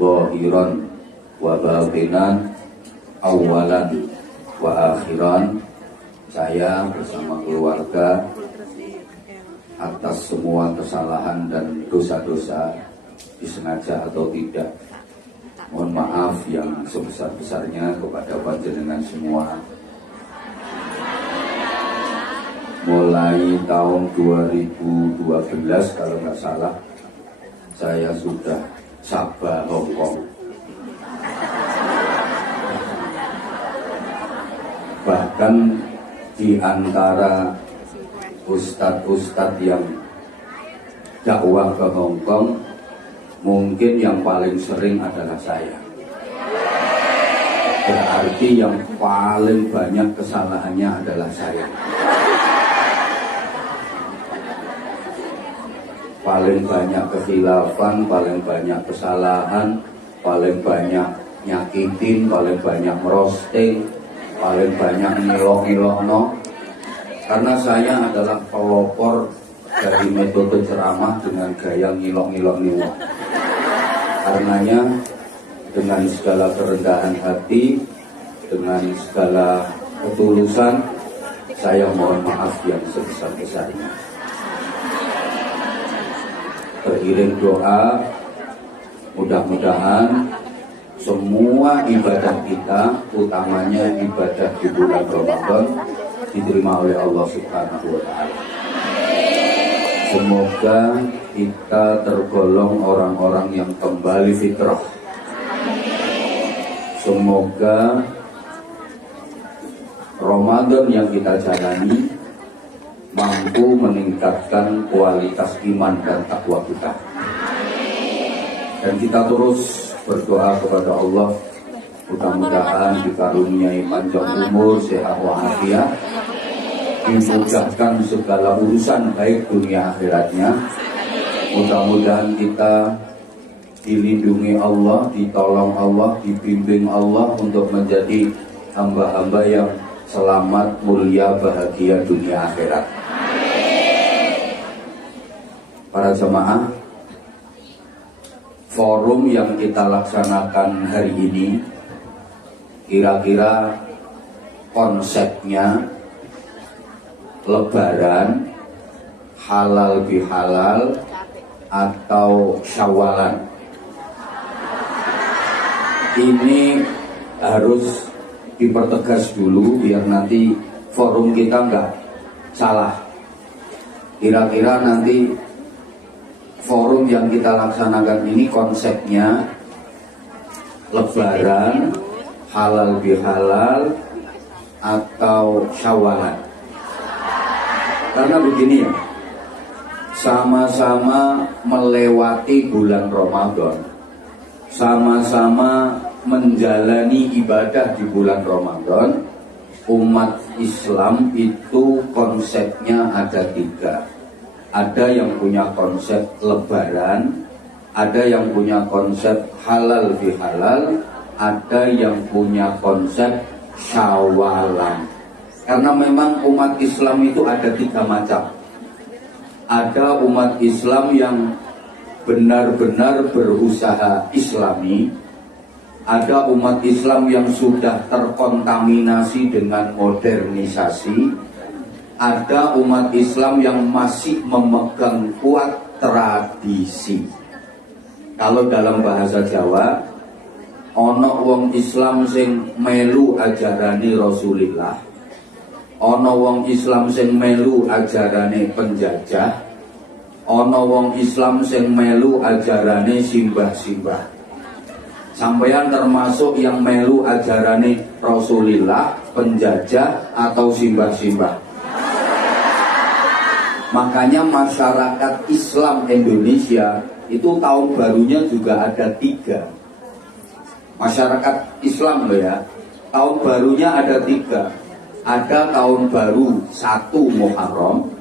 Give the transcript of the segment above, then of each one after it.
zahiran wa batinan, awalan wa akhiran. Saya bersama keluarga atas semua kesalahan dan dosa-dosa, disengaja atau tidak, mohon maaf yang sebesar-besarnya kepada panjenengan semua. Mulai tahun 2012 kalau nggak salah, saya sudah sabah Hongkong. Bahkan di antara ustadz-ustadz yang dakwah ke Hongkong, mungkin yang paling sering adalah saya. Berarti yang paling banyak kesalahannya adalah saya. Paling banyak kekhilafan, paling banyak kesalahan, paling banyak nyakitin, paling banyak merosting, paling banyak ngilok-ngilokno. Karena saya adalah pelopor dari metode ceramah dengan gaya ngilok-ngilok niwak. Karenanya dengan segala kerendahan hati, dengan segala ketulusan, saya mohon maaf yang sebesar-besarnya. Beriring doa, mudah-mudahan semua ibadah kita, utamanya ibadah di bulan Ramadan, diterima oleh Allah Subhanahu wa Ta'ala. Semoga kita tergolong orang-orang yang kembali fitrah. Semoga Ramadan yang kita jalani mampu meningkatkan kualitas iman dan takwa kita. Dan kita terus berdoa kepada Allah, mudah-mudahan dikaruniai panjang umur, sehat walafiat, dimudahkan segala urusan baik dunia akhiratnya. Mudah-mudahan kita dilindungi Allah, ditolong Allah, dibimbing Allah untuk menjadi hamba-hamba yang selamat, mulia, bahagia dunia akhirat. Para jamaah, forum yang kita laksanakan hari ini kira-kira konsepnya Lebaran, halal bihalal, atau Syawalan. Ini harus dipertegas dulu biar nanti forum kita nggak salah. Kira-kira nanti forum yang kita laksanakan ini konsepnya Lebaran, halal bihalal, atau Syawalan. Karena begini ya, sama-sama melewati bulan Ramadan, sama-sama menjalani ibadah di bulan Ramadan. Umat Islam itu konsepnya ada 3. Ada yang punya konsep Lebaran, ada yang punya konsep halal bihalal, ada yang punya konsep Syawalan. Karena memang umat Islam itu ada 3 macam. Ada umat Islam yang benar-benar berusaha Islami, ada umat Islam yang sudah terkontaminasi dengan modernisasi, ada umat Islam yang masih memegang kuat tradisi. Kalau dalam bahasa Jawa, ono wong Islam sing melu ajarane Rasulillah, ono wong Islam sing melu ajarane penjajah, ono wong Islam sing melu ajarane simbah-simbah. Sampeyan termasuk yang melu ajarane Rasulillah, penjajah, atau simbah-simbah? Makanya masyarakat Islam Indonesia itu tahun barunya juga ada 3. Masyarakat Islam loh ya, tahun barunya ada 3. Ada tahun baru 1 Muharram,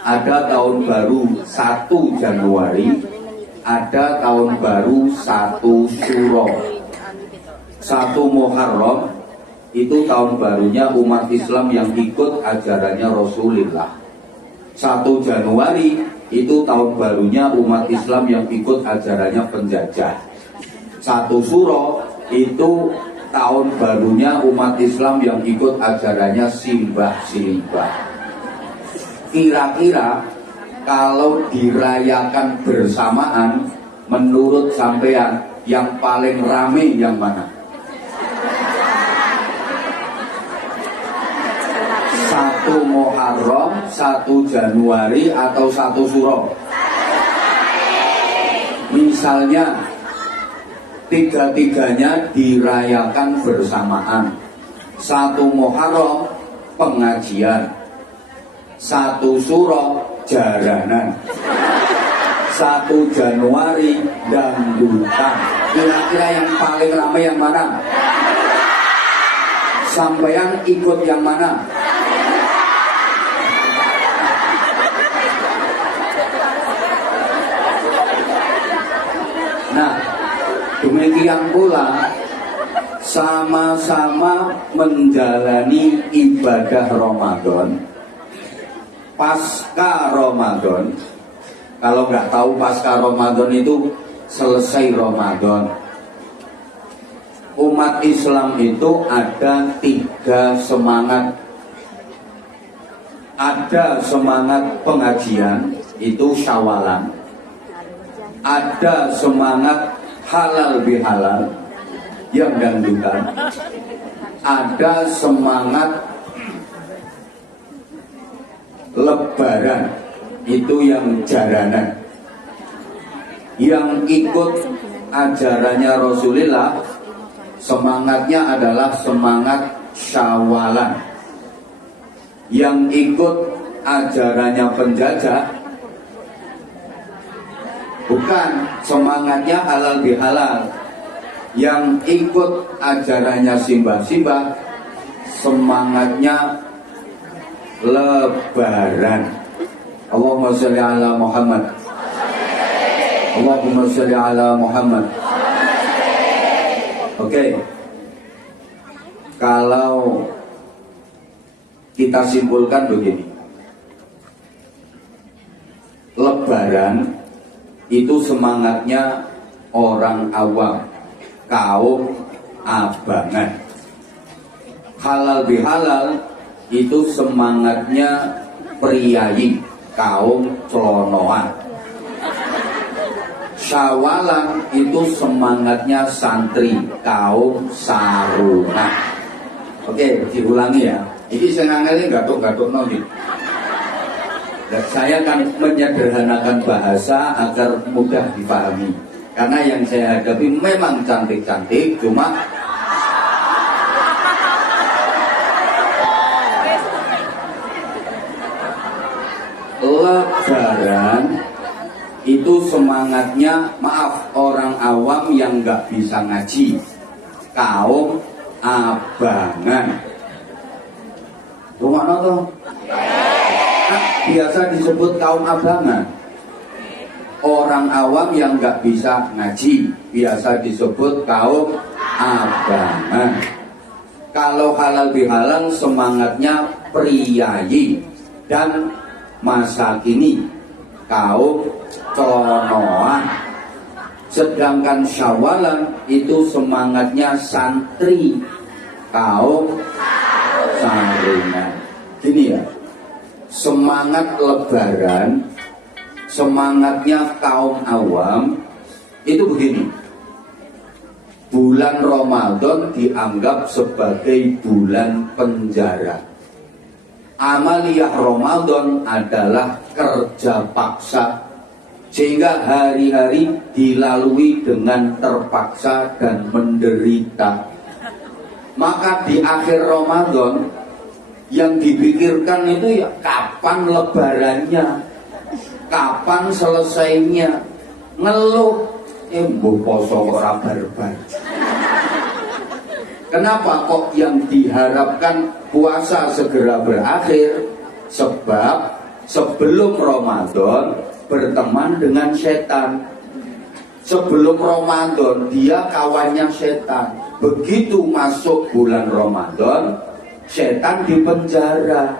ada tahun baru 1 Januari, ada tahun baru 1 Syuro. 1 Muharram itu tahun barunya umat Islam yang ikut ajarannya Rasulullah. 1 Januari itu tahun barunya umat Islam yang ikut ajarannya penjajah. Satu suro itu tahun barunya umat Islam yang ikut ajarannya simbah-simbah. Kira-kira kalau dirayakan bersamaan, menurut sampean yang paling rame yang mana? Satu Muharram, 1 Januari, atau 1 Suro? Misalnya tiga-tiganya dirayakan bersamaan. 1 Muharram pengajian, 1 Suro jaranan, 1 Januari dangdutan. Kira-kira yang paling ramai yang mana? Sampean ikut yang mana? Nah, demikian pula sama-sama menjalani ibadah Ramadan. Pasca Ramadan, kalau nggak tahu pasca Ramadan itu selesai Ramadan. Umat Islam itu ada 3 semangat. Ada semangat pengajian, itu Syawalan. Ada semangat halal bihalal yang dangdutan. Ada semangat Lebaran, itu yang jaranan. Yang ikut ajarannya Rasulullah, semangatnya adalah semangat Syawalan. Yang ikut ajarannya penjajah, bukan, semangatnya halal bihalal. Yang ikut ajarannya simbah-simbah, semangatnya Lebaran. Allahumma sholli ala Muhammad. Allahumma sholli ala Muhammad. Oke. Kalau kita simpulkan begini. Lebaran itu semangatnya orang awam, kaum abangan. Halal bihalal itu semangatnya priayi, kaum celonoan. Syawalan itu semangatnya santri, kaum sarungan. Oke, diulangi ya. Ini senangannya gatuk-gatuk nonggi. Saya akan menyederhanakan bahasa agar mudah dipahami. Karena yang saya hadapi memang cantik-cantik, cuma Lebaran itu semangatnya, maaf, orang awam yang nggak bisa ngaji, kaum abangan. Rumah tuh biasa disebut kaum abangan. Orang awam yang nggak bisa ngaji biasa disebut kaum abangan. Kalau halal bihalal semangatnya priayi dan masa kini, kaum celonoan. Sedangkan Syawalan itu semangatnya santri, kaum sarungan. Gini ya, semangat Lebaran, semangatnya kaum awam itu begini. Bulan Ramadan dianggap sebagai bulan penjara. Amaliyah Ramadan adalah kerja paksa, sehingga hari-hari dilalui dengan terpaksa dan menderita. Maka di akhir Ramadan yang dipikirkan itu ya kapan lebarannya, kapan selesainya. Ngeluh, mbuh poso ora barbar. Kenapa kok yang diharapkan puasa segera berakhir? Sebab sebelum Ramadan berteman dengan setan. Sebelum Ramadan dia kawannya setan. Begitu masuk bulan Ramadan, setan di penjara.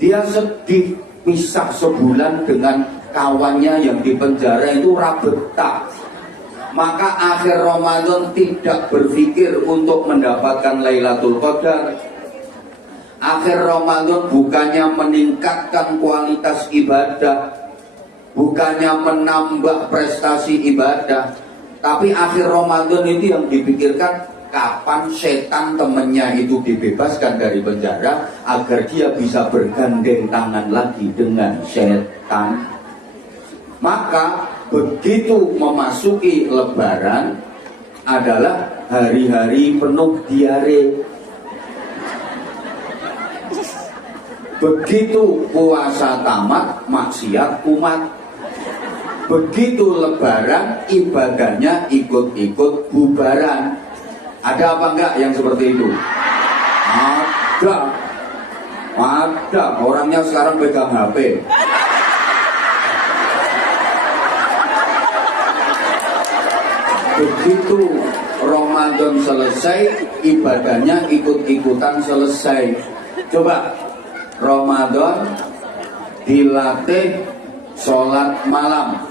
Dia sedih, pisah sebulan dengan kawannya yang di penjara itu rabetah. Maka akhir Ramadan tidak berpikir untuk mendapatkan Lailatul Qadar. Akhir Ramadan bukannya meningkatkan kualitas ibadah, bukannya menambah prestasi ibadah, tapi akhir Ramadan itu yang dipikirkan kapan setan temennya itu dibebaskan dari penjara agar dia bisa bergandeng tangan lagi dengan setan. Maka begitu memasuki Lebaran adalah hari-hari penuh diare. Begitu puasa tamat, maksiat kumat. Begitu Lebaran, ibadahnya ikut-ikut bubaran. Ada apa enggak yang seperti itu? Ada. Orangnya sekarang pegang HP. Begitu Ramadan selesai, ibadahnya ikut-ikutan selesai. Coba Ramadan dilatih sholat malam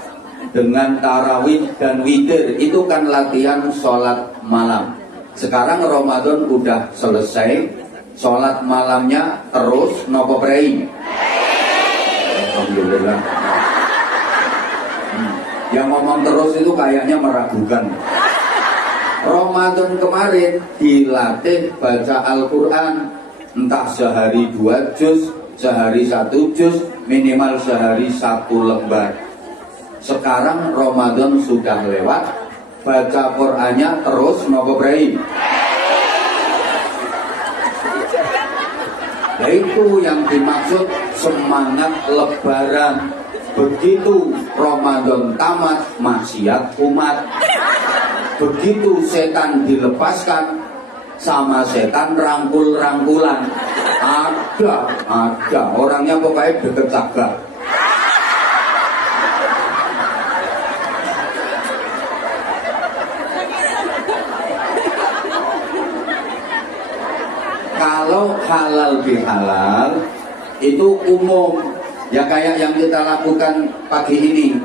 dengan tarawih dan witir, itu kan latihan sholat malam. Sekarang Ramadan udah selesai, sholat malamnya terus nopo prei. Alhamdulillah. Yang ngomong terus itu kayaknya meragukan. Ramadan kemarin dilatih baca Al-Quran, entah sehari 2 juz, sehari 1 juz, minimal sehari 1 lembar. Sekarang Ramadan sudah lewat, baca Qur'annya terus nopo prei. Nah itu yang dimaksud semangat Lebaran. Begitu Ramadan tamat, maksiat umat. Begitu setan dilepaskan, sama setan rangkul-rangkulan. Ada orangnya pokoknya deket cagak. Kalau halal bihalal itu umum. Ya kayak yang kita lakukan pagi ini.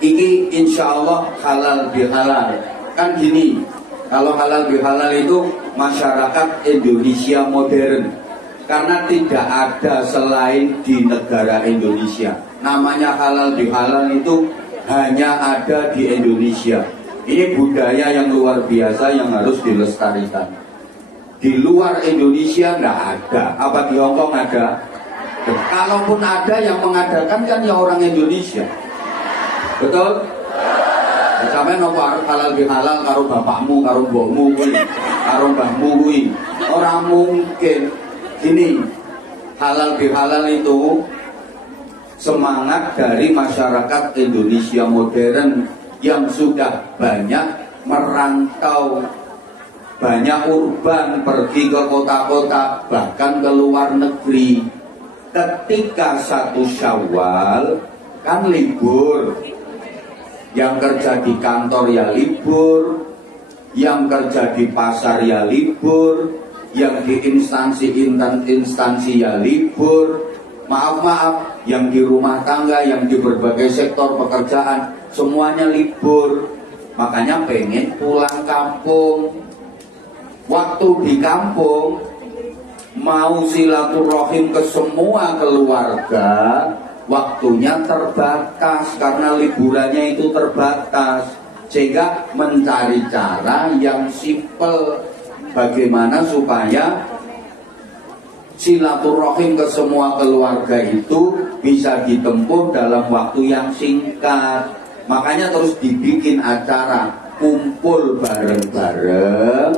Ini insya Allah halal bihalal. Kan gini, kalau halal bihalal itu masyarakat Indonesia modern. Karena tidak ada selain di negara Indonesia. Namanya halal bihalal itu hanya ada di Indonesia. Ini budaya yang luar biasa yang harus dilestarikan. Di luar Indonesia nggak ada. Apa di Hongkong ada? Kalaupun ada, yang mengadakan kan ya orang Indonesia. Betul? Sampai nopo halal bihalal karo bapakmu, karo mbokmu kuwi, karo mbahmu kuwi. Ora mungkin. Gini, halal bihalal itu semangat dari masyarakat Indonesia modern yang sudah banyak merantau, banyak urban, pergi ke kota-kota, bahkan ke luar negeri. Ketika 1 Syawal kan libur, yang kerja di kantor ya libur, yang kerja di pasar ya libur, yang di instansi ya libur. Maaf, yang di rumah tangga, yang di berbagai sektor pekerjaan semuanya libur. Makanya pengen pulang kampung. Waktu di kampung mau silaturahim ke semua keluarga, waktunya terbatas karena liburannya itu terbatas. Sehingga mencari cara yang simpel bagaimana supaya silaturahim ke semua keluarga itu bisa ditempuh dalam waktu yang singkat. Makanya terus dibikin acara kumpul bareng-bareng,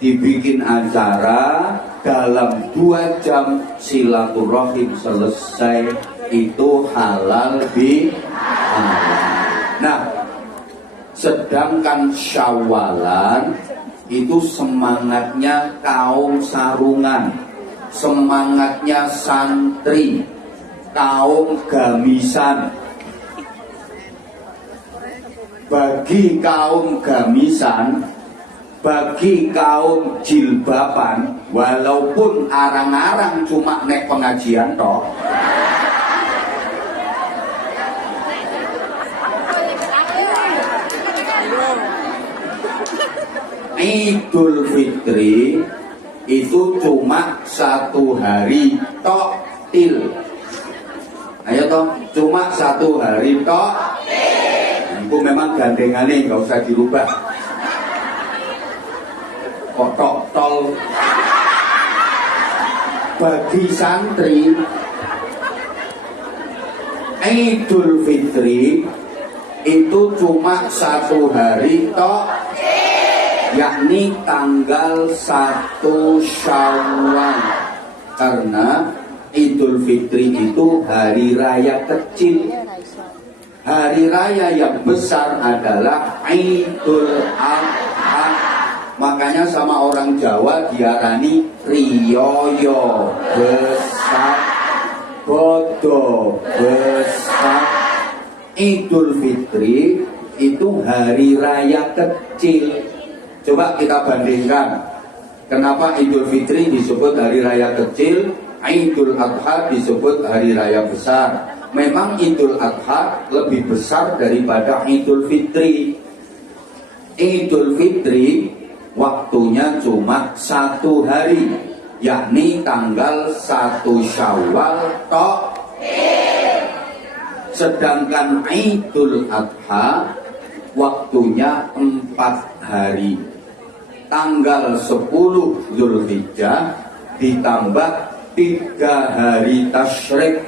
dibikin acara dalam 2 jam silaturahim selesai. Itu halal bihalal. Nah, sedangkan Syawalan itu semangatnya kaum sarungan, semangatnya santri, kaum gamisan. Bagi kaum gamisan, bagi kaum jilbaban, walaupun arang-arang cuma nek pengajian toh, Idul Fitri itu cuma 1 hari tok til. Ayo toh, cuma 1 hari tok. Itu memang gandengannya nggak usah dirubah. Kok tok tol. Bagi santri, Idul Fitri itu cuma 1 hari tok, yakni tanggal 1 Syawal. Karena Idul Fitri itu hari raya kecil. Hari raya yang besar adalah Idul Adha. Makanya sama orang Jawa diarani riyoyo besar, bodo besar. Idul Fitri itu hari raya kecil. Coba kita bandingkan, kenapa Idul Fitri disebut hari raya kecil, Idul Adha disebut hari raya besar. Memang Idul Adha lebih besar daripada Idul Fitri. Idul Fitri waktunya cuma 1 hari, yakni tanggal 1 Syawal tok. Sedangkan Idul Adha waktunya 4 hari. Tanggal 10 Zulhijjah ditambah 3 hari tasyrik,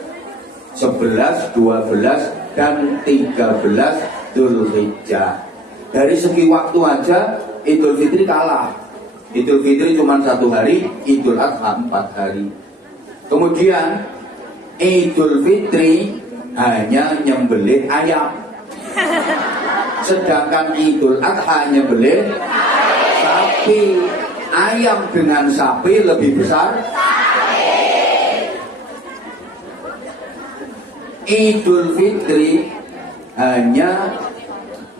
11, 12, dan 13 Zulhijjah. Dari segi waktu aja Idul Fitri kalah. Idul Fitri cuma 1 hari, Idul Adha 4 hari. Kemudian Idul Fitri hanya nyembelih ayam. Sedangkan Idul Adha nyembelih sapi. Ayam dengan sapi lebih besar. Idul Fitri hanya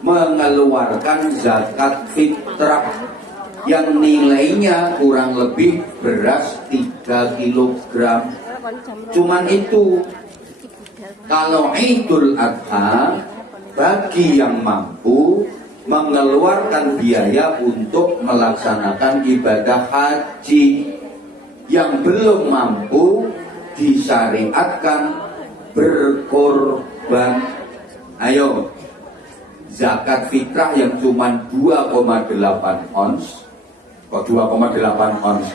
mengeluarkan zakat fitrah yang nilainya kurang lebih beras 3 kilogram. Cuman itu. Kalau Idul Adha bagi yang mampu mengeluarkan biaya untuk melaksanakan ibadah haji. Yang belum mampu disyariatkan berkorban. Ayo, zakat fitrah yang cuma 2,8 ons. Kok 2,8 ons?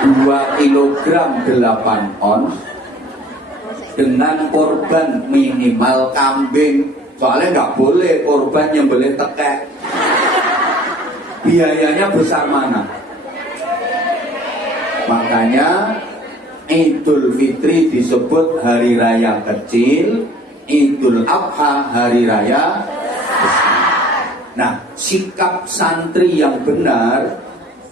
2 kilogram 8 ons. Dengan korban minimal kambing. Soalnya nggak boleh korban yang boleh tekek. Biayanya besar mana? Makanya Idul Fitri disebut hari raya kecil, Idul Adha hari raya besar. Nah, sikap santri yang benar,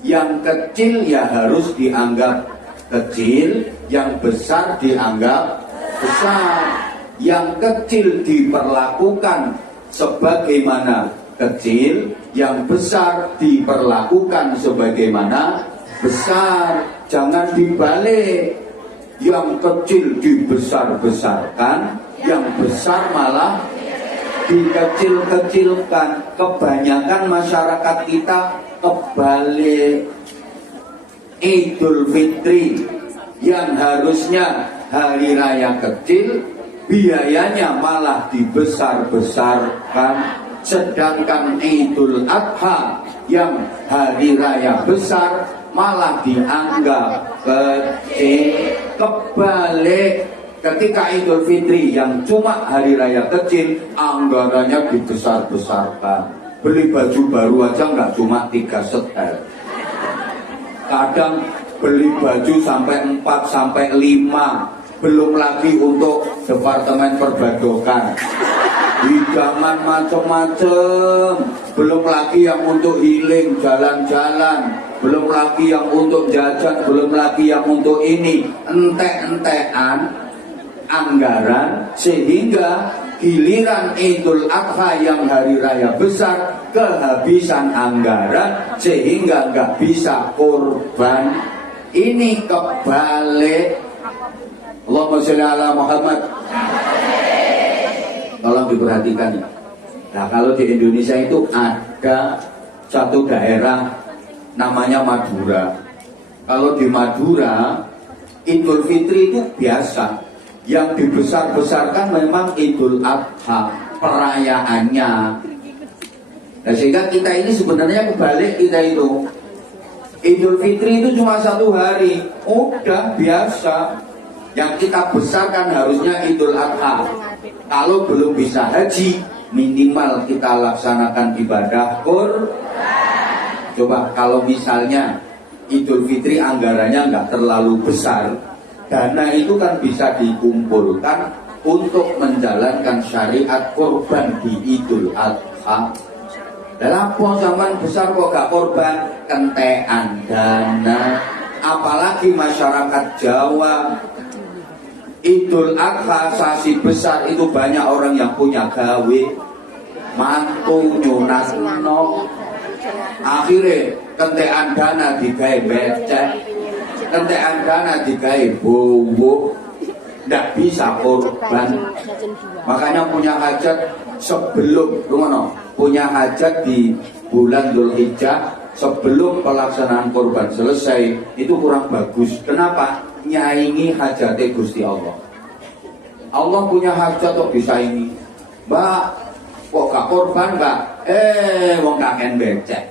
yang kecil ya harus dianggap kecil, yang besar dianggap besar. Yang kecil diperlakukan sebagaimana kecil, yang besar diperlakukan sebagaimana besar. Jangan dibalik, yang kecil dibesar-besarkan, yang besar malah dikecil-kecilkan. Kebanyakan masyarakat kita kebalik. Idul Fitri yang harusnya hari raya kecil, biayanya malah dibesar-besarkan. Sedangkan Idul Adha yang hari raya besar malah dianggap kecil. Kebalik, ketika Idul Fitri yang cuma hari raya kecil, anggarannya dibesar-besarkan. Beli baju baru aja nggak cuma 3 setel. Kadang beli baju sampai 4 sampai 5. Belum lagi untuk departemen perbadokan, hidangan macam-macam. Belum lagi yang untuk healing, jalan-jalan. Belum lagi yang untuk jajan. Belum lagi yang untuk ini. Entek-entekan anggaran, sehingga giliran Idul Adha yang hari raya besar kehabisan anggaran, sehingga nggak bisa korban. Ini kebalik. Allahumma sholli ala Muhammad. Tolong diperhatikan ya. Nah, kalau di Indonesia itu ada satu daerah namanya Madura. Kalau di Madura Idul Fitri itu biasa. Yang dibesar-besarkan memang Idul Adha, perayaannya. Nah, sehingga kita ini sebenarnya kebalik kita itu. Idul Fitri itu cuma 1 hari, udah biasa. Yang kita besarkan harusnya Idul Adha. Kalau belum bisa haji, minimal kita laksanakan ibadah Coba kalau misalnya Idul Fitri anggarannya nggak terlalu besar, dana itu kan bisa dikumpulkan untuk menjalankan syariat korban di Idul Adha. Lapo zaman besar kok gak korban, kentean dana. Apalagi masyarakat Jawa, Idul Adha sasi besar itu banyak orang yang punya gawe, mantu nyunasno. Akhirnya kentean dana digawe becek, kentean dana digawe bowo, ndak bisa korban. Makanya punya hajat sebelum punya hajat di bulan Dzulhijjah sebelum pelaksanaan korban selesai itu kurang bagus. Kenapa? Nyaingi hajatnya Gusti Allah. Allah punya hajat kok disaingi. Mbak, kok gak korban mbak? Wong kakean becek,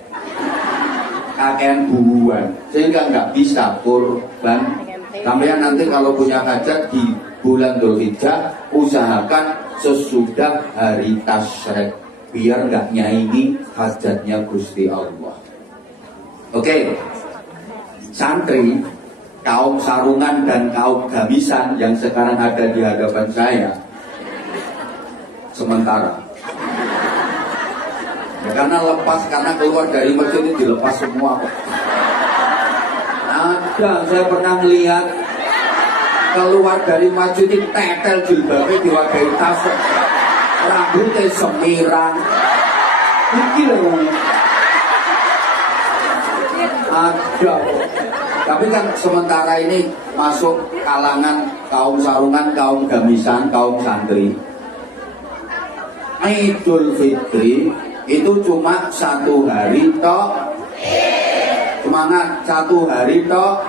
kakean buruan, sehingga nggak bisa korban. Sampai nanti kalau punya hajat di bulan Dzulhijjah, usahakan sesudah hari tasyrik, biar nggak nyaingi hajatnya Gusti Allah. Oke, santri, kaum sarungan dan kaum gamisan yang sekarang ada di hadapan saya, sementara ya, karena keluar dari masjid ini dilepas semua. Ada, saya pernah melihat keluar dari masjid ini tetel jilbabnya diwadahi tas, rambutnya semirang. Iki loh. Ada. Tapi kan sementara ini masuk kalangan kaum sarungan, kaum gamisan, kaum santri. Idul Fitri itu cuma 1 hari tok. Semangat, 1 hari tok.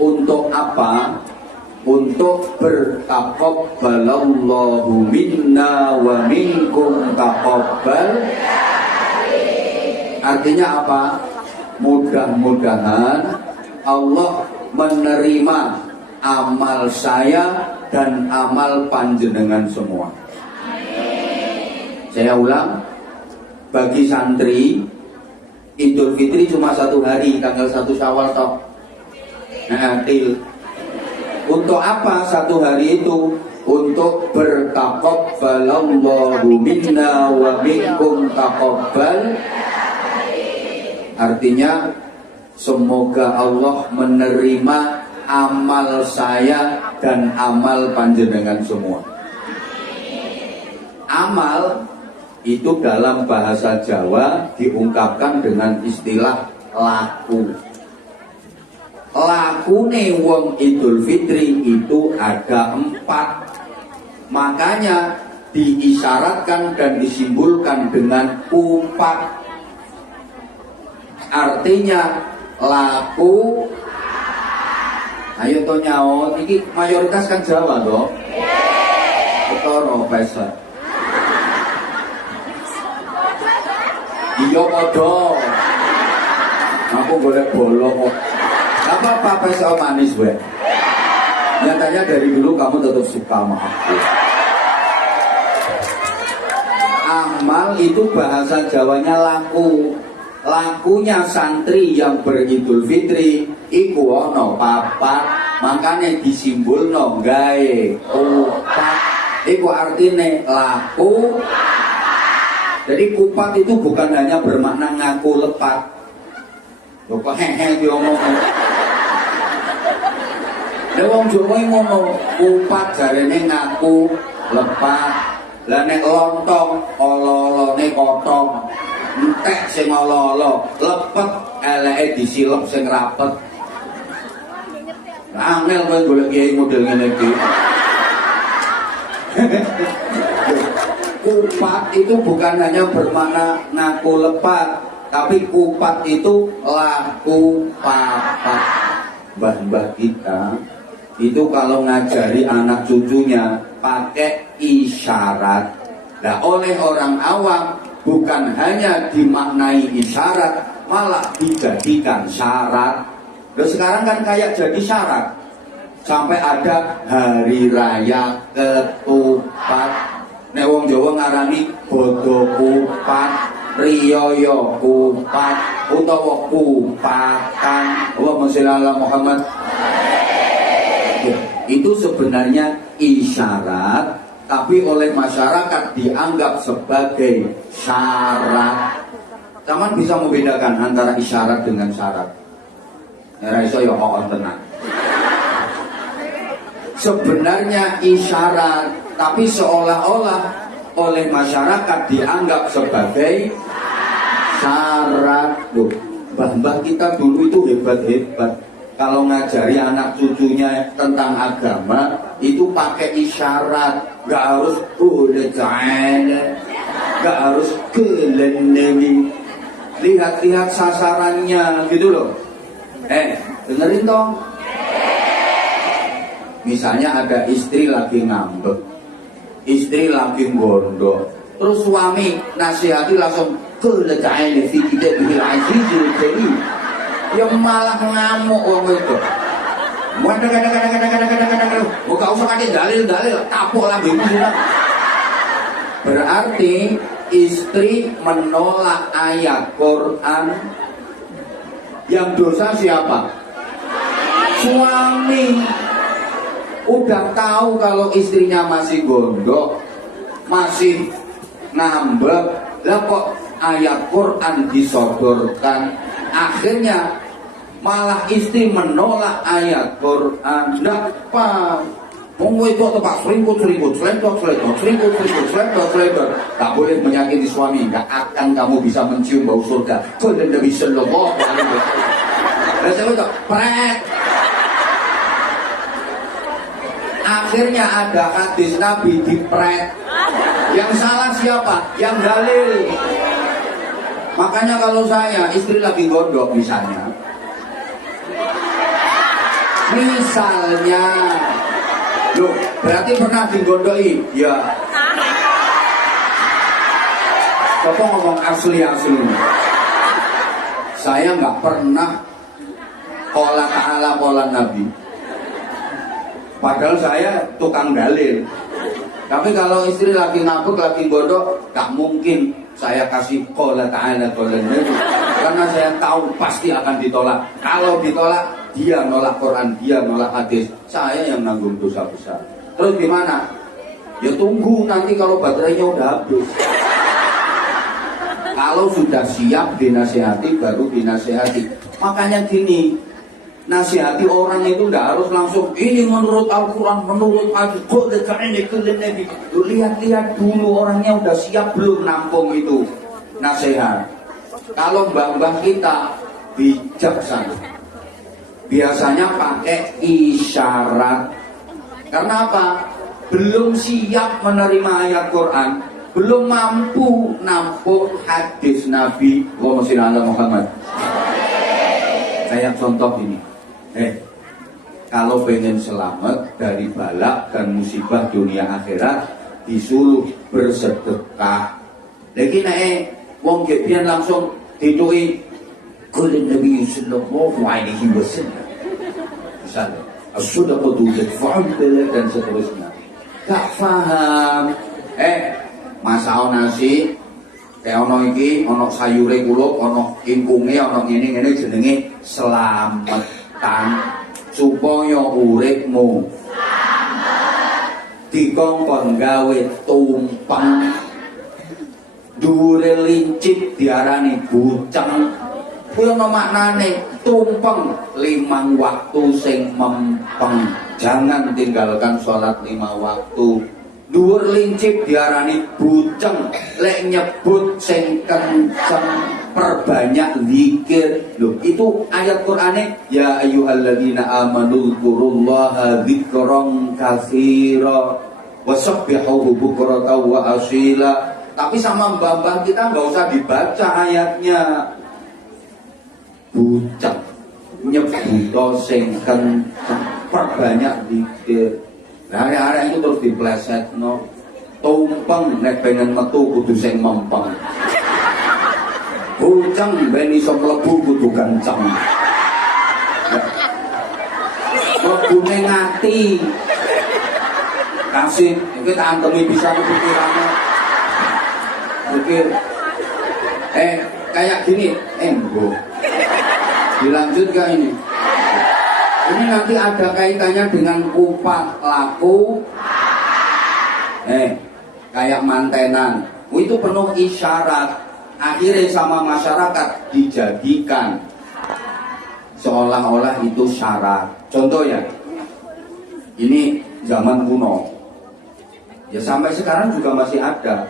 Untuk apa? Untuk bertaqabbalallahu minna wa minkum taqabbal. Artinya apa? Mudah-mudahan Allah menerima amal saya dan amal panjenengan semua. Saya ulang, bagi santri Idul Fitri cuma 1 hari, tanggal 1 Syawal toh. Nah, untuk apa 1 hari itu? Untuk bertaqabbalallahu minna wa minkum taqabbal. Artinya semoga Allah menerima amal saya dan amal panjenengan semua. Amal itu dalam bahasa Jawa diungkapkan dengan istilah laku. Lakune wong Idul Fitri itu ada 4. Makanya diisyaratkan dan disimbolkan dengan upat. Artinya laku. Ayo to nyaut, ini mayoritas kan Jawa toh. Betul, Pak. Iya podo. Aku boleh bolong kok. Apa-apa pesau manis gue. Nyatanya dari dulu kamu tetap suka sama aku. Amal itu bahasa Jawanya laku. Lakunya santri yang beridul fitri iku ono papat, makanya disimbolno gawe upat. Iku artine laku. Jadi kupat itu bukan hanya bermakna ngaku lepat. Kok hehe diomong. Lah wong Jawa ngomong kupat jarene ngaku lepat. Lah nek lontong olo-olone kotong. Entek sing olo-olo, lepet eleke disilep sing rapet. Angel kowe golek kiai model ngene iki. Kupat itu bukan hanya bermakna ngaku lepat, Tapi kupat itu laku papat. Mbah-mbah kita itu kalau ngajari anak cucunya pakai isyarat. Nah, oleh orang awam bukan hanya dimaknai isyarat, malah dijadikan syarat. Nah, sekarang kan kayak jadi syarat. Sampai ada hari raya ketupat. Nek wong Jawa ngarani bodo kupat, riyoyo kupat, utawa kupatan. Allahumma sholli ala Muhammad. Ya, itu sebenarnya isyarat, tapi oleh masyarakat dianggap sebagai syarat. Taman bisa membedakan antara isyarat dengan syarat. Ya iso ya kok tenang. Sebenarnya isyarat, tapi seolah-olah oleh masyarakat dianggap sebagai syarat. Loh, mbah-mbah kita dulu itu hebat-hebat. Kalau ngajari anak cucunya tentang agama itu pakai isyarat, nggak harus boleh jalan, nggak harus gelendeli, lihat-lihat sasarannya gitu loh. Dengerin dong. Misalnya ada istri lagi ngambek, istri lagi gondok, terus suami nasihati langsung gelendeli kita bikin azizul karim. Ya malah ngamuk wong itu. Kadang-kadang. Gak usah pakai dalil-dalil, tapuk lambemu sudah. Berarti istri menolak ayat Quran. Yang dosa siapa? Suami. Udah tahu kalau istrinya masih gondok, masih ngambek, lah kok ayat Quran disodorkan. Akhirnya malah istri menolak ayat Quran. Nggak apa, mau itu tempat selingkuh, selendok. Tak boleh menyakiti suami. Nggak akan kamu bisa mencium bau surga. Kau dan Nabi Sallallahu Alaihi Wasallam. Saya bilang, pret. Akhirnya ada hadis Nabi dipret. Yang salah siapa? Yang dalil. Makanya kalau saya istri lagi gondok misalnya, loh, berarti pernah digondoi? Ya. Coba ngomong asli. Saya nggak pernah qala ta'ala qala Nabi. Padahal saya tukang dalil. Tapi kalau istri lagi ngambek, lagi gondok, gak mungkin saya kasih qala ta'ala qala Nabi. Karena saya tahu pasti akan ditolak. Kalau ditolak, dia nolak Quran, dia nolak hadis, saya yang nanggung dosa besar. Terus gimana? Ya tunggu nanti kalau baterainya udah habis. Kalau sudah siap dinasihati, baru dinasihati. Makanya gini, nasihati orang itu tidak harus langsung ini menurut Al-Quran, menurut hadis. Lihat-lihat dulu orangnya udah siap belum nampung itu nasihat. Kalau mbah-mbah kita bijaksana, biasanya pakai isyarat. Karena apa? Belum siap menerima ayat Quran, belum mampu nampung hadis Nabi Muhammad. Kayak contoh ini, kalau pengen selamat dari balak dan musibah dunia akhirat, disuruh bersedekah. Lagi wong kepian langsung ditui kulin Nabi Sallallahu Alaihi Wasallam. Misalnya, as-sadaqatu tadfa'ul bala dan seterusnya. Gak paham. Masak nasi, kayak ono iki, ono sayure kulup, ono ingkunge, ono ngene jenenge selamatan supaya uripmu dikongkon gawe tumpeng. Dhuwure lincip diarani buceng. Kuwi ana maknane tumpeng 5 waktu sing mempeng. Jangan tinggalkan sholat 5 waktu. Dhuwur lincip diarani buceng. Lek nyebut sing kenceng, perbanyak zikir. Loh, itu ayat Qur'ane ya ayyuhalladzina amanu dzkurullaha dzikran katsira wasabbihuhu bukratan wa asila. Tapi sama mbah-mbah kita nggak usah dibaca ayatnya, bucek nyebuto sing kenceng perbanyak dikit. Hari-hari itu terus dipleset no tumpeng nek pengen metu kudu sing mempeng. Buceng ben iso mlebu kudu kenceng. Mlebune ngati. Kasih iki tak antemi bisa pikirannya. Pikir kayak gini, Bu. Dilanjut gak ini? Ini nanti ada kaitannya dengan kupat laku. Kayak mantenan. Itu penuh isyarat. Akhirnya sama masyarakat dijadikan seolah-olah itu syarat. Contoh ya, ini zaman kuno. Ya sampai sekarang juga masih ada.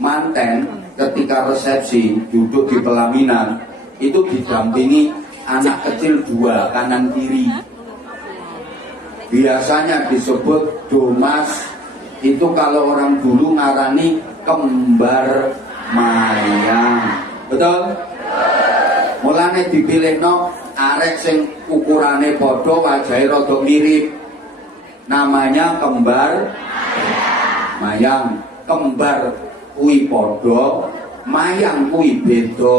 Manten ketika resepsi duduk di pelaminan itu didampingi anak kecil 2 kanan kiri. Biasanya disebut domas. Itu kalau orang dulu ngarani kembar mayang. Betul? Mulane dipilihno arek sing ukurane padha wajahe rada mirip. Namanya kembar mayang. Kembar kuwi padha, mayang kuwi beda.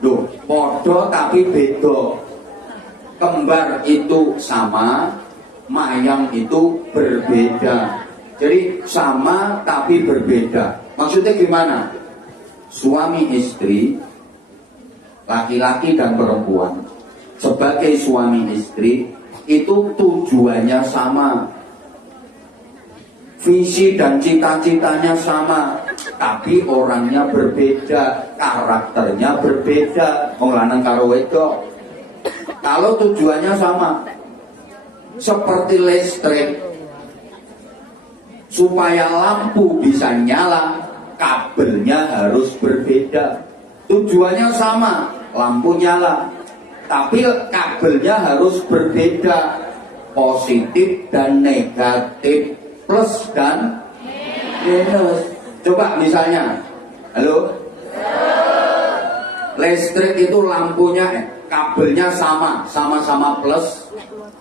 Loh, padha tapi beda. Kembar itu sama, mayang itu berbeda. Jadi sama tapi berbeda. Maksudnya gimana? Suami istri, laki-laki dan perempuan, sebagai suami istri itu tujuannya sama, visi dan cita-citanya sama, tapi orangnya berbeda, karakternya berbeda. Wong lanang karo wedok. Kalau tujuannya sama, seperti listrik, supaya lampu bisa nyala, kabelnya harus berbeda. Tujuannya sama, lampu nyala, tapi kabelnya harus berbeda, positif dan negatif, plus dan minus. Coba misalnya, halo, listrik itu lampunya, kabelnya sama-sama plus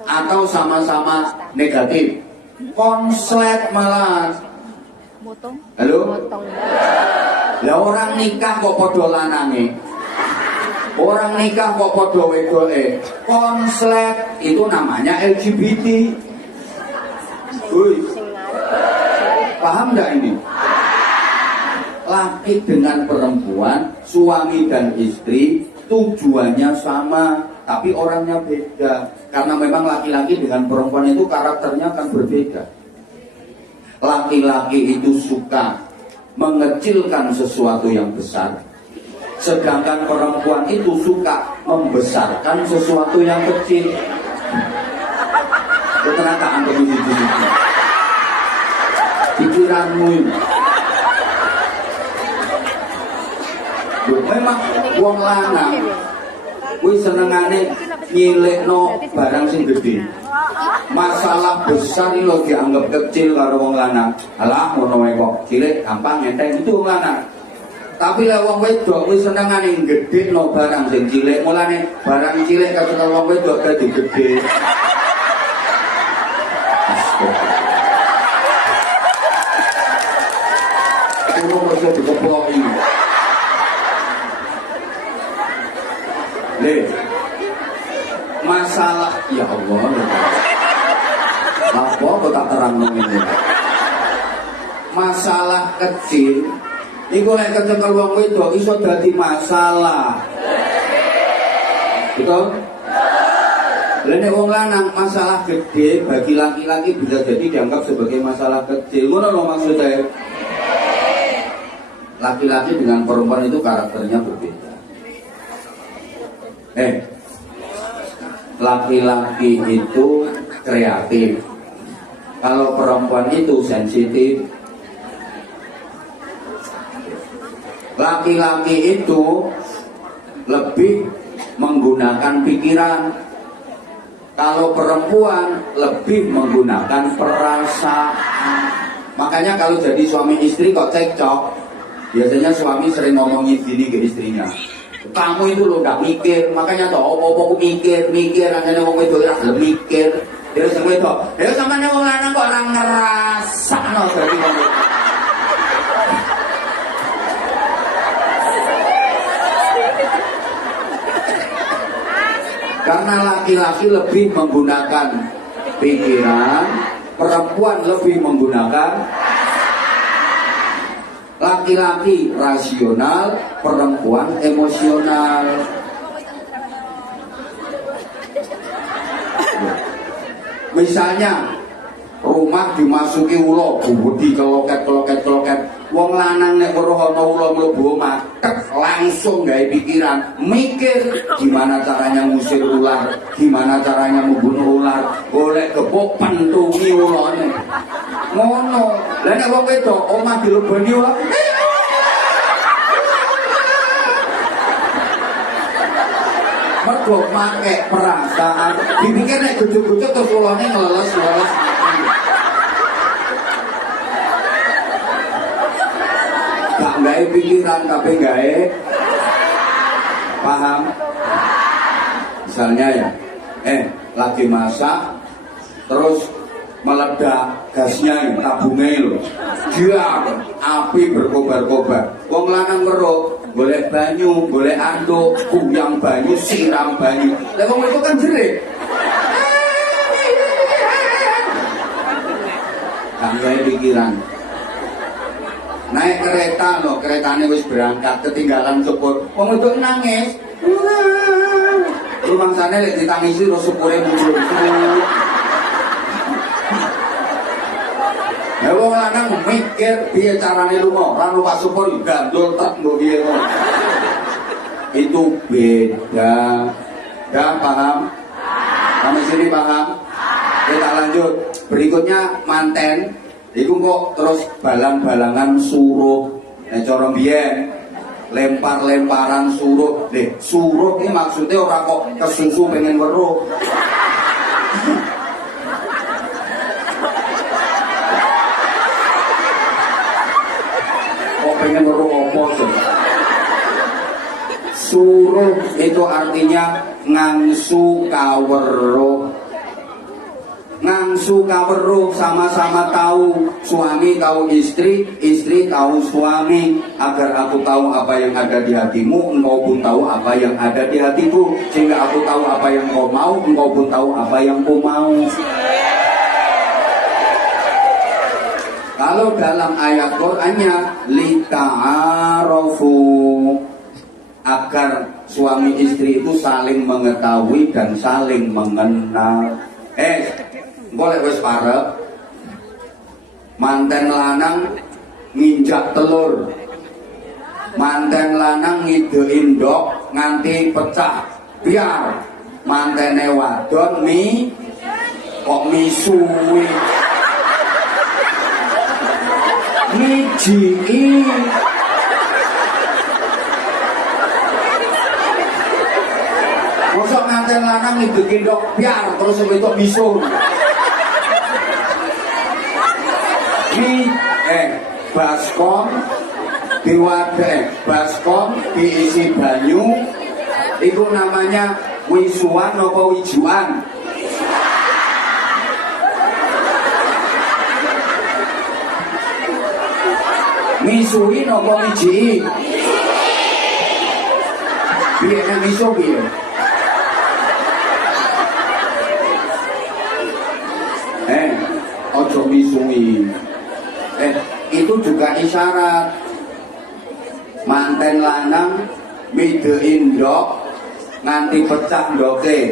atau sama-sama negatif. Konslet malah. Halo? Lah orang nikah kok padha lanange. Orang nikah kok padha wedoke. Konslet itu namanya LGBT. Woi. Paham enggak ini? Laki dengan perempuan, suami dan istri tujuannya sama, tapi orangnya beda. Karena memang laki-laki dengan perempuan itu karakternya akan berbeda. Laki-laki itu suka mengecilkan sesuatu yang besar, sedangkan perempuan itu suka membesarkan sesuatu yang kecil. Ternyata anda begitu. Pikiranmu ini. Memang wong lanang kuwi senengane nyilekno barang sing gede. Masalah besar ini lo dianggap kecil karo wong lanang. Alah ngono wae kok, cilik gampang enteng itu wong lanang. Tapi lah wong wedok kuwi senengane gedhekno barang sing cilik. Mulane barang cilik karo wong wedok dadi gede. Kulo mesti dikeploki. Masalah ya Allah, apa kok tak terang ini? Masalah kecil, iku lek kecekel wong wedok iso dadi masalah. Betul? Lene wong lanang masalah gede bagi laki-laki bisa jadi dianggap sebagai masalah kecil. Ngono lho maksudnya. Laki-laki dengan perempuan itu karakternya berbeda. Laki-laki itu kreatif, kalau perempuan itu sensitif. Laki-laki itu lebih menggunakan pikiran, kalau perempuan lebih menggunakan perasaan. Makanya kalau jadi suami istri kok cekcok, biasanya suami sering ngomongin gini ke istrinya, Kamu itu lo nggak mikir, makanya tuh opo-opo mikir, akhirnya wong itu ora gelem mikir. Terus sing itu, ya sampeyan wong lanang kok ora ngrasakno dadi wong itu. Karena laki-laki lebih menggunakan pikiran, perempuan lebih menggunakan laki-laki rasional, perempuan emosional. Misalnya rumah dimasuki ulo, budi keloket. Wong lanang nek weruh ana ulo mlebu omah, langsung gawe pikiran, mikir gimana caranya ngusir ular, gimana caranya membunuh ular, golek gepuk pentungi ulone. Ngono. Lah nek wong wedok omah dileboni ular, mergo make perasaan, dipikir nek gujuk-gujuk terus ulone ngleles. Gak gawe pikiran tapi gawe paham. Misalnya ya, lagi masak terus meledak gasnya tabungnya lho. Dia api berkobar-kobar. Wong lanang weruh golek banyu, golek anduk, kuyang banyu, siram banyu. Lah wong itu kan jerit. Gak gawe pikiran. Naik kereta loh, keretanya wis berangkat, ketinggalan sepur. Wong itu nangis. Rumah sana lek ditangisi terus sepure mundur. Ya wong lanang mikir piye carane lunga, ora numpak sepur gandul truk nggo piye ngono. Itu beda. Ya paham? Sampai sini paham? Kita lanjut. Berikutnya manten. Iku kok terus balang-balangan suruh. Nek cara mbiyen lempar-lemparan suruh. Suruh ini maksudnya ora kok kesusu pengen weruh. Kok pengen weruh apa sih? Suruh itu artinya ngangsu kaweruh. Ngangsu kaweruh, sama-sama tahu, suami tahu istri, istri tahu suami. Agar aku tahu apa yang ada di hatimu, engkau pun tahu apa yang ada di hatiku. Sehingga aku tahu apa yang kau mau, engkau pun tahu apa yang ku mau. Kalau dalam ayat Qur'annya lita'arofu, agar suami istri itu saling mengetahui dan saling mengenal. Boleh wis parek manten lanang nginjak telur, manten lanang ngidein ndok nganti pecah, biar mantene wadon kok misui mijiki. Mosok manten lanang ngidein ndok biar terus itu misu. Baskom diwadah, baskom diisi banyu, itu namanya wisuan apa wijuan? Misuin apa wiji? Biar misu biar. Ojo misui. Itu juga isyarat. Manten lanang midein ndok nganti pecah ndoke,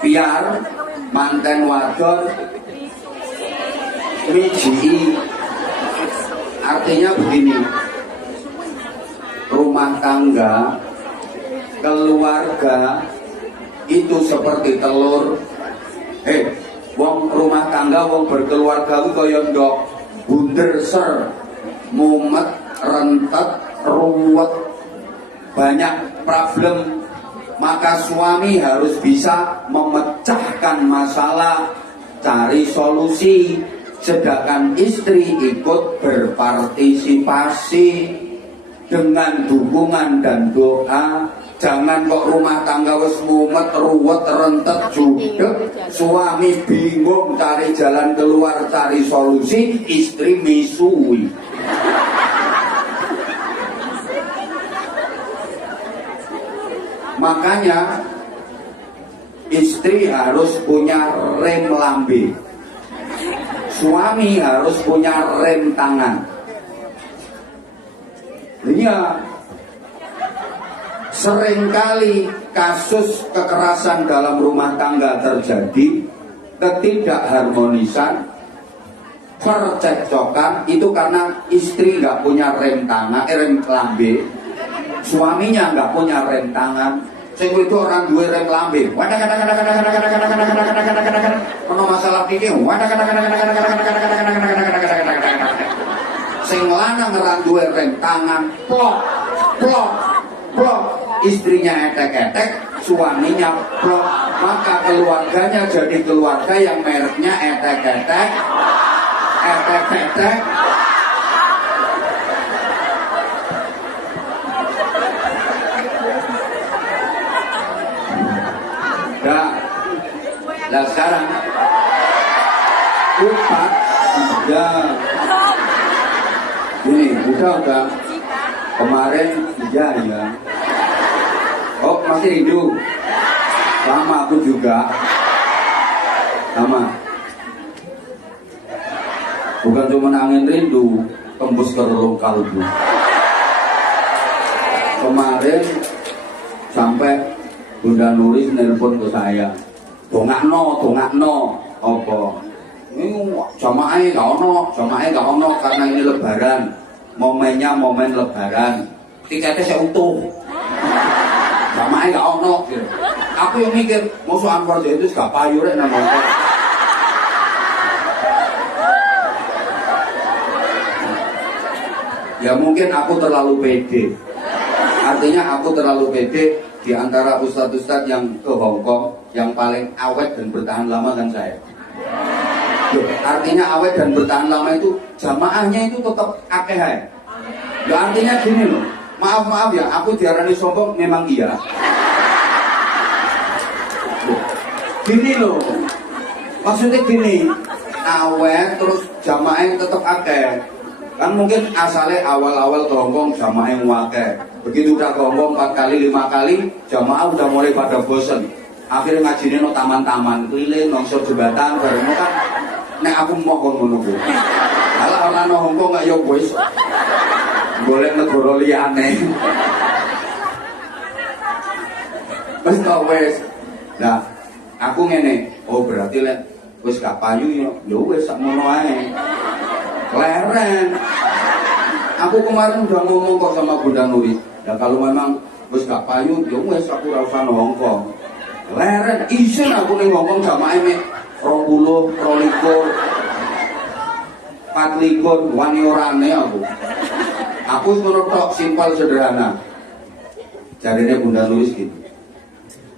biar manten wadon miji. Artinya begini, rumah tangga, keluarga itu seperti telur. Wong rumah tangga, wong berkeluarga ku kaya ndok, bunder ser, mumet, rentet, ruwet, banyak problem. Maka suami harus bisa memecahkan masalah, cari solusi, sedangkan istri ikut berpartisipasi dengan dukungan dan doa. Jangan kok rumah tangga wis mumet, ruwet, rentet, judek, suami bingung cari jalan keluar, cari solusi, istri misui. Makanya istri harus punya rem lambe, suami harus punya rem tangan. Iya, seringkali kasus kekerasan dalam rumah tangga terjadi, ketidakharmonisan, percekcokan itu karena istri nggak punya rem tangan, rem lambe, suaminya nggak punya rem tangan. Sing itu orang dua rem lambe. Ono masalah iki. Sing lanang orang dua rem tangan, plok, plok, plok. Istrinya etek-etek, suaminya plok. Maka keluarganya jadi keluarga yang mereknya etek-etek, etek-etek. Nah sekarang Upat ya ini udah kemarin ya oh masih rindu sama aku juga sama, bukan cuma angin rindu tembus ke relung kalbu. Kemarin sampai Bunda Nuris nelpon ke saya, dongakno, apa? Ini jamaahnya gak ono karena ini lebaran, momennya momen lebaran, tiketnya saya utuh, jamaahnya gak ono. Gitu. Aku yang mikir, musuh Anwar itu gak payu rek namanya. Ya mungkin aku terlalu pede, artinya aku terlalu pede. Di antara ustadz-ustadz yang ke Hongkong, yang paling awet dan bertahan lama kan saya. Loh, artinya awet dan bertahan lama itu jamaahnya itu tetap akeh. Ya artinya gini loh, maaf ya, aku diarani sombong memang iya. Loh, gini loh, maksudnya gini, awet terus jamaahnya tetap akeh. Kan mungkin asalnya awal-awal ke Hongkong jamaah yang wakil. Begitu udah ke Hongkong 4 kali, 5 kali, jamaah udah mulai pada bosen. Akhirnya ngajinya no taman-taman, keliling, nongsor jembatan, bareng kan. Nek aku mau ngono-ngono. Kalau orang no Hongkong gak yo wis. Boleh negara liyane. Wis to wis. Nah, aku ngene, oh berarti lek wis gak payu yo wis sakmono ae. Leren. Aku kemarin udah ngomong kok sama Bunda Nuris. Ya kalau memang wis gak payu, ya wis aku ora usah Hongkong. Leren, isin aku ning Hongkong jamaah mek 20, 22, 24 wani orane aku. Aku ngono tok, simpel sederhana. Jarine Bunda Nuris gitu.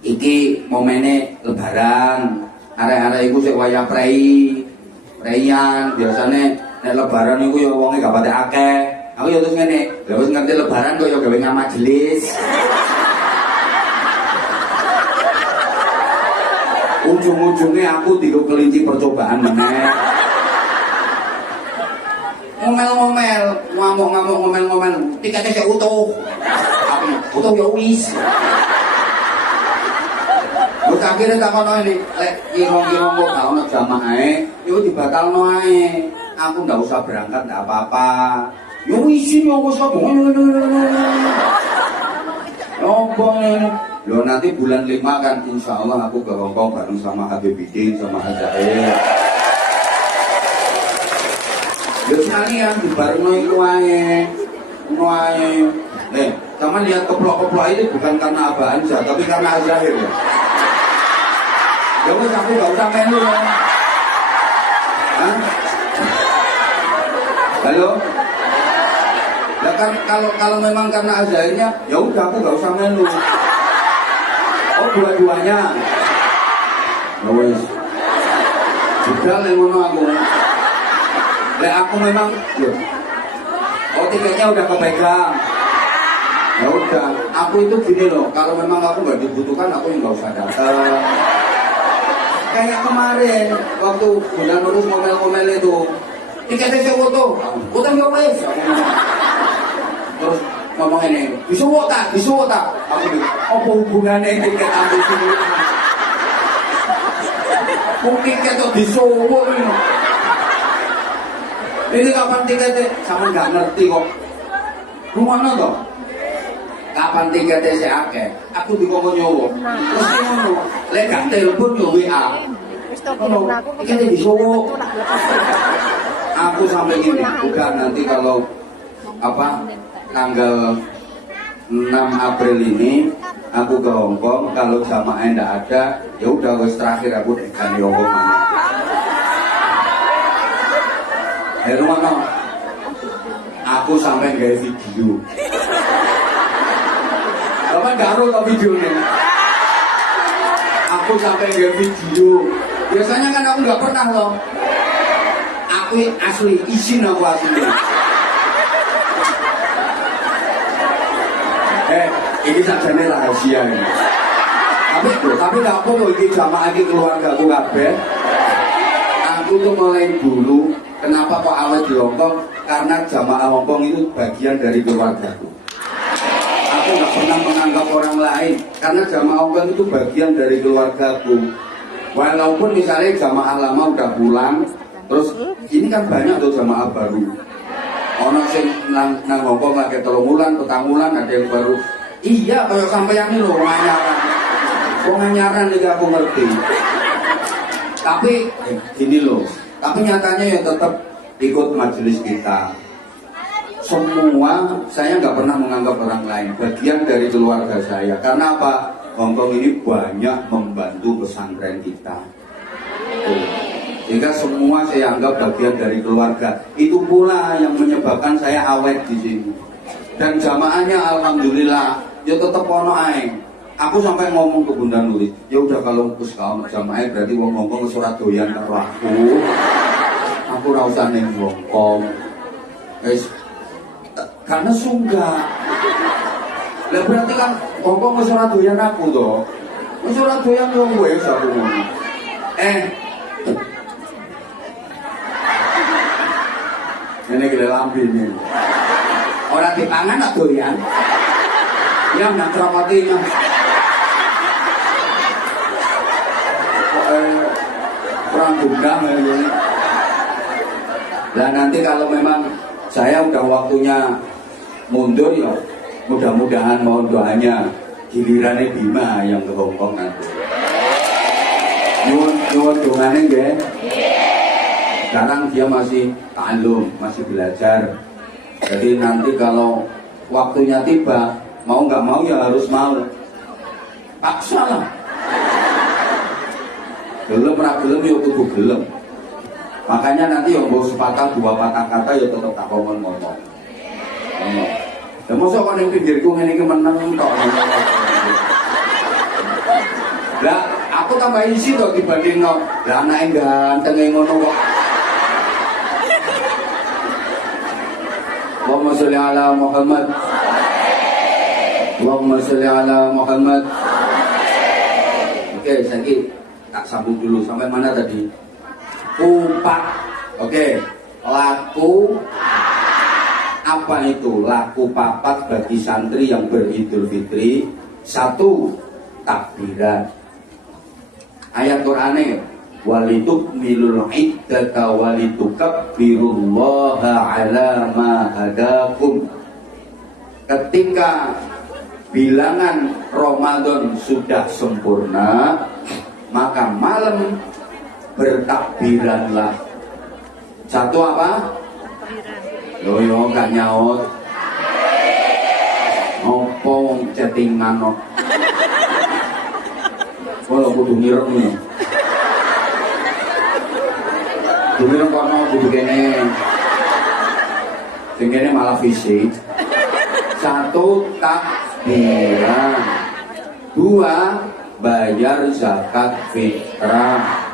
Iki momennya lebaran. Arek-arek iku sik wayah prei. Preian biasane nek lebaran iku ya wonge gak pati akeh. Aku ya terus ngene, lha wis ngerti lebaran kok ya gawe nang majelis. Ujung-ujungnya aku tiga kelinci percobaan meneh. Ngomel-ngomel, ngamuk-ngamuk ngomel-ngomel, tiketnya saya utuh. Utuh ya wis. Terus akhirnya tak kono ini, lek kirong-kirong kok gak ono jamaahe, iku dibatalno ae. Aku ndak usah berangkat, ndak apa-apa. Ya isin ya wis kok. Loh nanti bulan 5 kan insya Allah aku ke Hongkong bareng sama Habibidin, sama Azael. Ya sekalian dibarengno iku ae. Ngono ae. Sama lihat keplok-keplok itu bukan karena Abah Anja, tapi karena Azael ya. Ya wis aku gak usah melu ya. Hah? Halo? Ya kan kalau memang karena Azaelnya, ya udah aku gak usah melu. Oh dua-duanya. Ya wis. Sudah lek ngono aku. Lek aku memang ya. Oh tiketnya udah kepegang. Ya udah, Aku itu gini loh, kalau memang aku nggak dibutuhkan, aku yang nggak usah datang. Kayak kemarin waktu bulan urus ngomel-ngomel itu, tiketnya saya foto, utang ya wes. Terus ngomong ini, disuwok tak? Aku bilang, apa hubungannya tiket ambil sini? Mungkin kita disuwok ini. Ini kapan tiketnya? Sama nggak ngerti kok. Rumahnya toh? Kapan tiketnya saya akeh? Aku dikongkong nyowo. Terus dia ngono, lek gak telepon yo WA. Tiketnya disuwok. Aku sampai gini, bukan nanti kalau tanggal 6 April ini aku ke Hongkong, kalau jamaahnya ndak ada, ya udah wes terakhir aku dekan di Hongkong mana. Rumah aku sampai nggak video. Bapak garu tau videonya. Aku sampai nggak video. Biasanya kan aku nggak pernah loh. Aku asli izin aku asli. Ini sajane rahasia ini. Tapi nggak apa loh, ini jamaah ini keluarga aku kabeh. Aku tuh mulai dulu, kenapa kok awet di Hongkong? Karena jamaah Hongkong itu bagian dari keluargaku. Aku nggak pernah menganggap orang lain, karena jamaah Hongkong itu bagian dari keluargaku. Walaupun misalnya jamaah lama udah pulang, terus ini kan banyak tuh jamaah baru. Orang sing nang Hongkong lagi 3 bulan, 4 bulan ada yang baru. Iya, kalau sampeyan ini loh penganyaran juga aku ngerti. Tapi gini loh, tapi nyatanya ya tetap ikut majelis kita. Semua saya nggak pernah menganggap orang lain bagian dari keluarga saya. Karena apa? Hongkong ini banyak membantu pesantren kita. Sehingga semua saya anggap bagian dari keluarga. Itu pula yang menyebabkan saya awet di sini. Dan jamaahnya alhamdulillah ya tetap ono ae. Aku sampai ngomong ke Bunda Nuri, ya udah kalau kus kaum jamaah berarti wong Hongkong surat doyan karo aku. Aku ora usah ning Hongkong. Guys, karena sunggah. Lah berarti kan Hongkong wis ora doyan aku to. Wis ora doyan yo wis aku ngono. Ini gila lambi ini. Orang dipangan tak doyan. Yang nak teramatinya. Perang gundam ya. Dan nanti kalau memang saya udah waktunya mundur ya, mudah-mudahan mohon doanya gilirannya Bima yang ke Hongkong nanti. Nyuwun dongane nggih. Sekarang dia masih ta'allum, masih belajar. Jadi nanti kalau waktunya tiba, mau nggak mau ya harus mau. Paksa lah. Gelem ra gelem ya kudu gelem. Makanya nanti yang mau sepatah 2 patah kata ya tetap tak ngomong. Ya mosok kok ning pinggirku ngene iki meneng tok. Lah aku tambah isi to dibandingno. Lah anake ganteng ngono kok. Allahumma sholli ala Muhammad. Allahumma sholli ala Muhammad. Oke, sakit. Tak sambung dulu sampai mana tadi? Kupat. Oke. Laku apa itu? Laku papat bagi santri yang beridul fitri. 1. Takbiran. Ayat Qur'ane walitukmilul iddata walitukabbirullaha ala ma hadakum. Ketika bilangan Ramadan sudah sempurna, maka malam bertakbiranlah. 1 apa? Yo gak nyaut. Ngopo chattingan no. Kalau kudu ngireng nih. Kudu ngireng kono kudu kene. Sing kene malah fisik. 1 takbiran. 2 bayar zakat fitrah.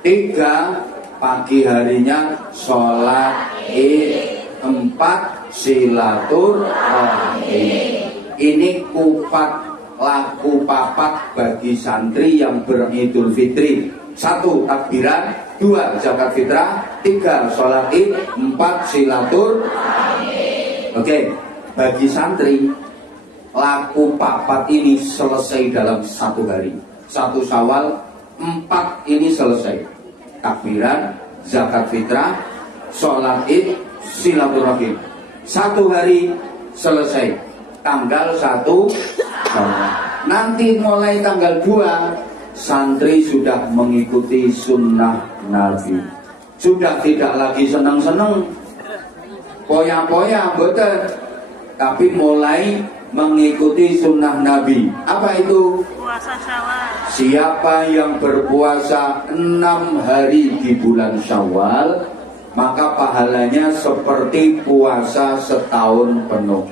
3 pagi harinya sholat id. 4 silaturahmi. Ini laku papat bagi santri yang beridul fitri. 1. Takbiran, 2. Zakat fitrah, 3. Sholat id, 4. Silaturahmi. Oke, bagi santri laku papat ini selesai dalam 1 hari. 1 Syawal 4 ini selesai. Takbiran, zakat fitrah, sholat id, silaturahim. 1 hari selesai. Tanggal 1 Syawal. Nanti mulai tanggal 2 santri sudah mengikuti sunnah Nabi. Sudah tidak lagi senang-senang poya-poya, betul. Tapi mulai mengikuti sunnah Nabi. Apa itu? Puasa Syawal. Siapa yang berpuasa 6 hari di bulan Syawal, maka pahalanya seperti puasa setahun penuh.